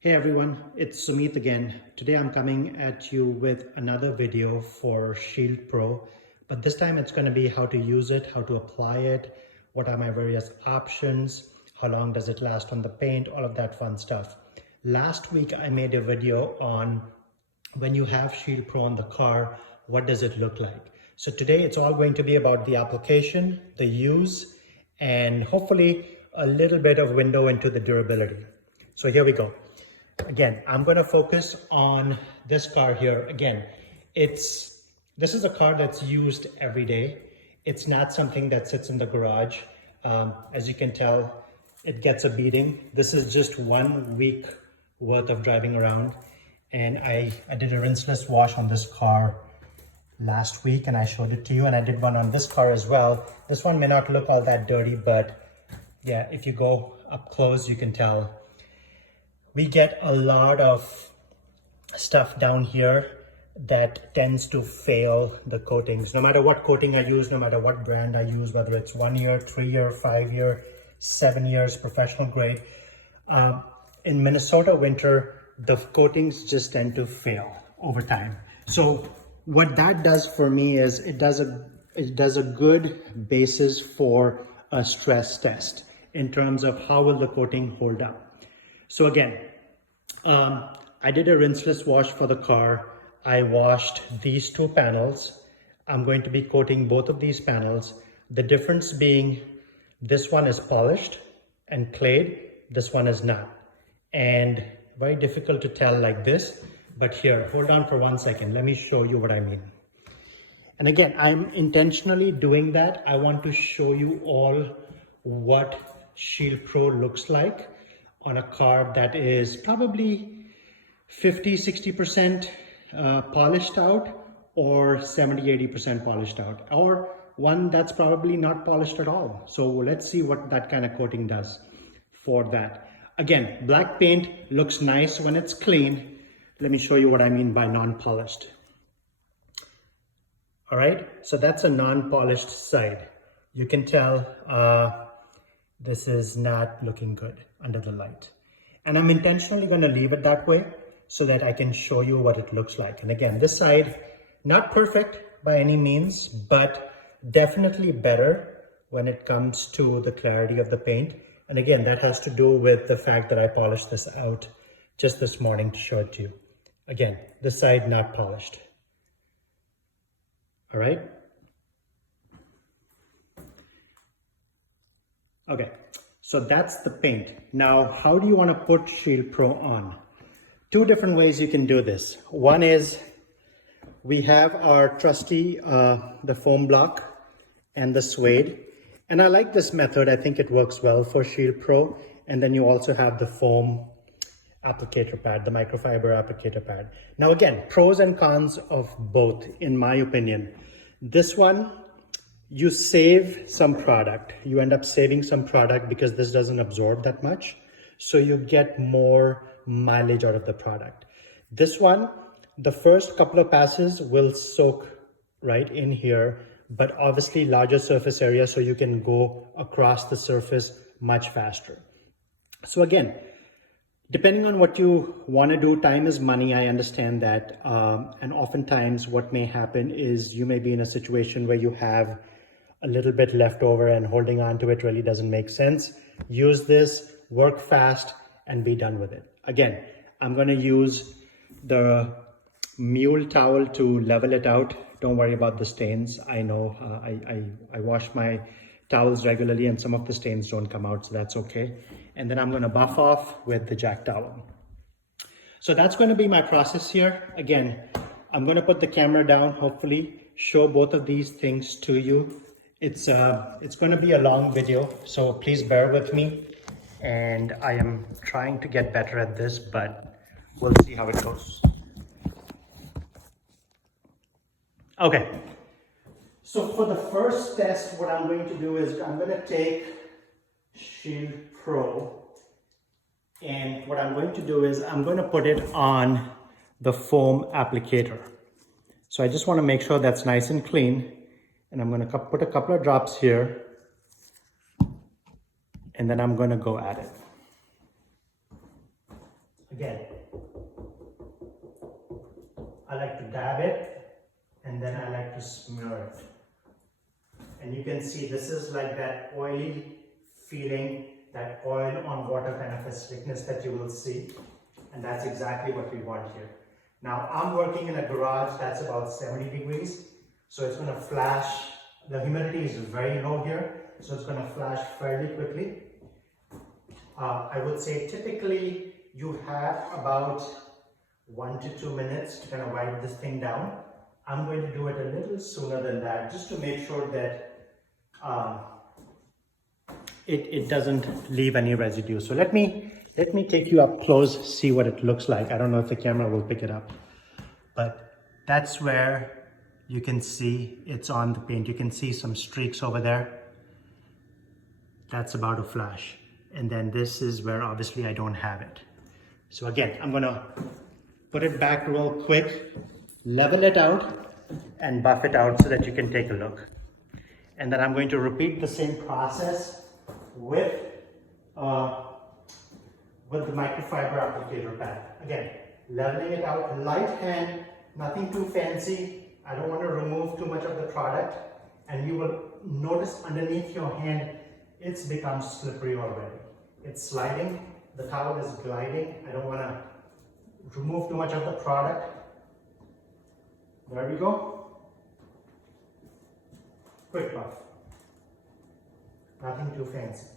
Hey everyone, it's Sumit again. Today I'm coming at you with another video for Shield Pro, but this time it's going to be how to use it, how to apply it, what are my various options, how long does it last on the paint, all of that fun stuff. Last week I made a video on when you have Shield Pro on the car, what does it look like? So today it's all going to be about the application, the use, and hopefully a little bit of window into the durability. So here we go. Again, I'm going to focus on this car here. Again, this is a car that's used every day. It's not something that sits in the garage. As you can tell, it gets a beating. This is just 1 week worth of driving around. And I did a rinseless wash on this car last week and I showed it to you, and I did one on this car as well. This one may not look all that dirty, but yeah, if you go up close, you can tell. We get a lot of stuff down here that tends to fail the coatings. No matter what coating I use, no matter what brand I use, whether it's 1 year, 3 year, 5 year, 7 years, professional grade. In Minnesota winter, the coatings just tend to fail over time. So what that does for me is it does a good basis for a stress test in terms of how will the coating hold up. So again, I did a rinseless wash for the car. I washed these two panels. I'm going to be coating both of these panels. The difference being this one is polished and clayed, this one is not. And very difficult to tell like this, but here, hold on for 1 second. Let me show you what I mean. And again, I'm intentionally doing that. I want to show you all what Shield Pro looks like on a car that is probably 50-60% polished out, or 70-80% polished out, or one that's probably not polished at all. So let's see what that kind of coating does for that. Again, black paint looks nice when it's clean. Let me show you what I mean by non-polished. All right, so that's a non-polished side. You can tell this is not looking good under the light. And I'm intentionally going to leave it that way so that I can show you what it looks like. And again, this side, not perfect by any means, but definitely better when it comes to the clarity of the paint. And again, that has to do with the fact that I polished this out just this morning to show it to you. Again, this side not polished. All right. Okay, so that's the paint. Now, how do you want to put Shield Pro on? Two different ways you can do this. One is we have our trusty, the foam block and the suede. And I like this method. I think it works well for Shield Pro. And then you also have the foam applicator pad, the microfiber applicator pad. Now again, pros and cons of both, in my opinion. This one, you save some product. You end up saving some product because this doesn't absorb that much. So you get more mileage out of the product. This one, the first couple of passes will soak right in here, but obviously larger surface area, so you can go across the surface much faster. So again, depending on what you want to do, time is money. I understand that. And oftentimes what may happen is you may be in a situation where you have a little bit left over and holding on to it really doesn't make sense. Use this, work fast, and be done with it. Again, I'm going to use the mule towel to level it out. Don't worry about the stains. I know I wash my towels regularly and some of the stains don't come out, so that's okay. And then I'm going to buff off with the jack towel. So that's going to be my process here. Again, I'm going to put the camera down, hopefully show both of these things to you. It's going to be a long video, so please bear with me. And I am trying to get better at this, but we'll see how it goes. Okay, so for the first test, what I'm going to do is I'm going to take Shield Pro, and what I'm going to do is I'm going to put it on the foam applicator. So I just want to make sure that's nice and clean. And I'm going to put a couple of drops here, and then I'm going to go at it. Again, I like to dab it and then I like to smear it. And you can see this is like that oily feeling, that oil on water kind of a slickness that you will see. And that's exactly what we want here. Now I'm working in a garage that's about 70 degrees. So it's going to flash. The humidity is very low here. So it's going to flash fairly quickly. I would say typically you have about 1 to 2 minutes to kind of wipe this thing down. I'm going to do it a little sooner than that, just to make sure that it doesn't leave any residue. So let me take you up close, see what it looks like. I don't know if the camera will pick it up, but that's where you can see it's on the paint. You can see some streaks over there. That's about to flash. And then this is where obviously I don't have it. So again, I'm gonna put it back real quick, level it out and buff it out so that you can take a look. And then I'm going to repeat the same process with the microfiber applicator pad. Again, leveling it out, light hand, nothing too fancy. I don't want to remove too much of the product. And you will notice underneath your hand, it's become slippery already. It's sliding, the towel is gliding. I don't want to remove too much of the product. There we go. Quick buff. Nothing too fancy.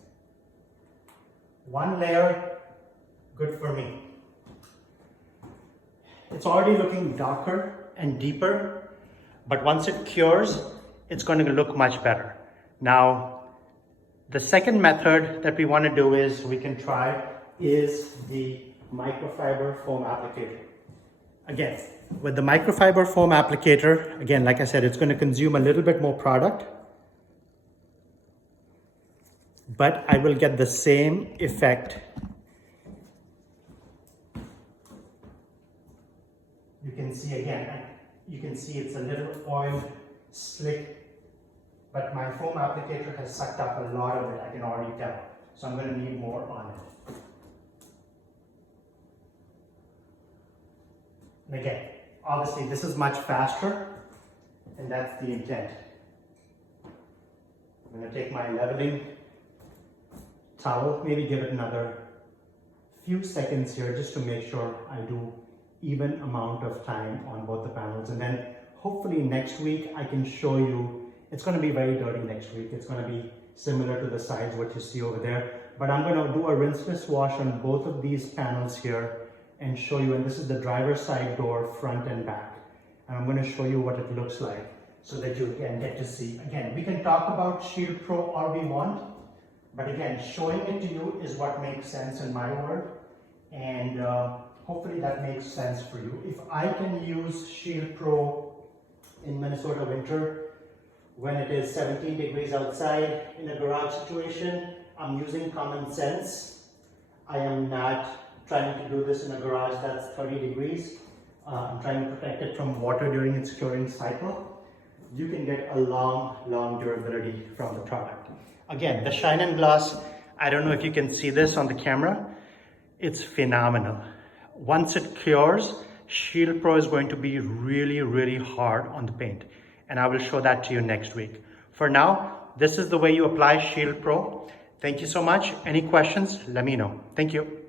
One layer, good for me. It's already looking darker and deeper, but once it cures, it's going to look much better. Now, the second method that we want to do is the microfiber foam applicator. Again, with the microfiber foam applicator, again, like I said, it's going to consume a little bit more product, but I will get the same effect. You can see again, you can see it's a little oil slick, but my foam applicator has sucked up a lot of it, I can already tell. So I'm going to need more on it. And again, obviously this is much faster, and that's the intent. I'm going to take my leveling towel, maybe give it another few seconds here just to make sure I do even amount of time on both the panels. And then hopefully next week I can show you. It's going to be very dirty next week. It's going to be similar to the sides, what you see over there. But I'm going to do a rinseless wash on both of these panels here and show you, and this is the driver's side door, front and back. And I'm going to show you what it looks like so that you can get to see. Again, we can talk about Shield Pro all we want, but again, showing it to you is what makes sense in my world. And hopefully that makes sense for you. If I can use Shield Pro in Minnesota winter, when it is 17 degrees outside in a garage situation, I'm using common sense. I am not trying to do this in a garage that's 30 degrees. I'm trying to protect it from water during its curing cycle. You can get a long durability from the product. Again, the Shine and Gloss, I don't know if you can see this on the camera. It's phenomenal. Once it cures, Shield Pro is going to be really hard on the paint. And I will show that to you next week. For now, this is the way you apply Shield Pro. Thank you so much. Any questions, let me know. Thank you.